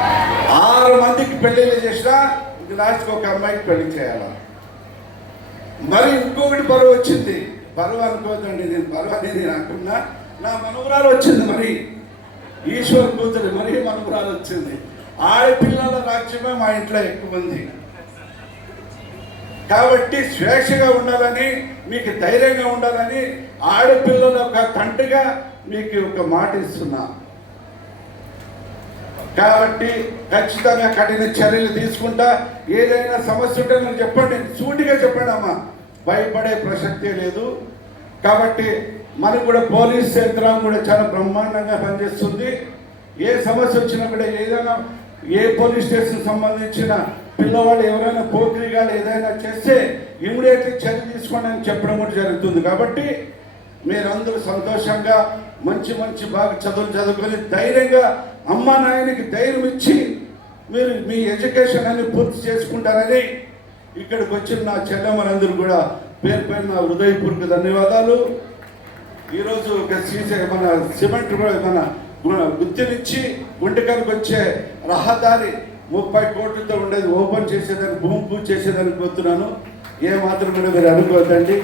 6 మందికి పెళ్లిళ్ళు చేసినా లాస్ట్కి ఒక అమ్మాయికి పెళ్లి చేయాలి. మరి ఇంకొకటి బరువు వచ్చింది. బరువు అనుకోవద్దండి, నేను బరువు అనేది అనుకున్నా. నా మనవరాలు వచ్చింది, మరి ఈశ్వర్ కూతురు మరి మనవరాలు వచ్చింది. ఆడపిల్లల రాజ్యమే మా ఇంట్లో ఎక్కువ మంది. కాబట్టి స్వేచ్ఛగా ఉండాలని, మీకు ధైర్యంగా ఉండాలని ఆడపిల్లల ఒక తండ్రిగా మీకు ఒక మాట ఇస్తున్నా. కాబట్టి ఖచ్చితంగా కఠిన చర్యలు తీసుకుంటా. ఏదైనా సమస్య ఉంటే మీరు చెప్పండి, సూటిగా చెప్పండి అమ్మా, భయపడే ప్రసక్తే లేదు. కాబట్టి మనకు కూడా పోలీస్ యంత్రాంగం కూడా చాలా బ్రహ్మాండంగా పనిచేస్తుంది. ఏ సమస్య వచ్చినా కూడా ఏదైనా ఏ పోలీస్ స్టేషన్ సంబంధించిన పిల్లవాళ్ళు ఎవరైనా పోకిరిగాలు ఏదైనా చేస్తే ఇమీడియట్లీ చర్య తీసుకోండి అని చెప్పడం కూడా జరుగుతుంది. కాబట్టి మీరందరూ సంతోషంగా మంచి మంచి బాగా చదువుకొని ధైర్యంగా అమ్మా నాయనకి ధైర్యం ఇచ్చి మీరు మీ ఎడ్యుకేషన్ అన్ని పూర్తి చేసుకుంటారని ఇక్కడికి వచ్చిన నా చెల్లెమ్మలందరూ కూడా పేరు పేరు నా హృదయపూర్వక ధన్యవాదాలు. ఈరోజు మన సిమెంట్ మన గుర్తినిచ్చి గుంటకల్కి వచ్చే రహదారి 30 కోట్లతో ఉండేది ఓపెన్ చేసేదానికి, భూమి పూజ చేసేదానికి వస్తున్నాను. ఏ మాత్రం కూడా మీరు అనుకోవద్దండి.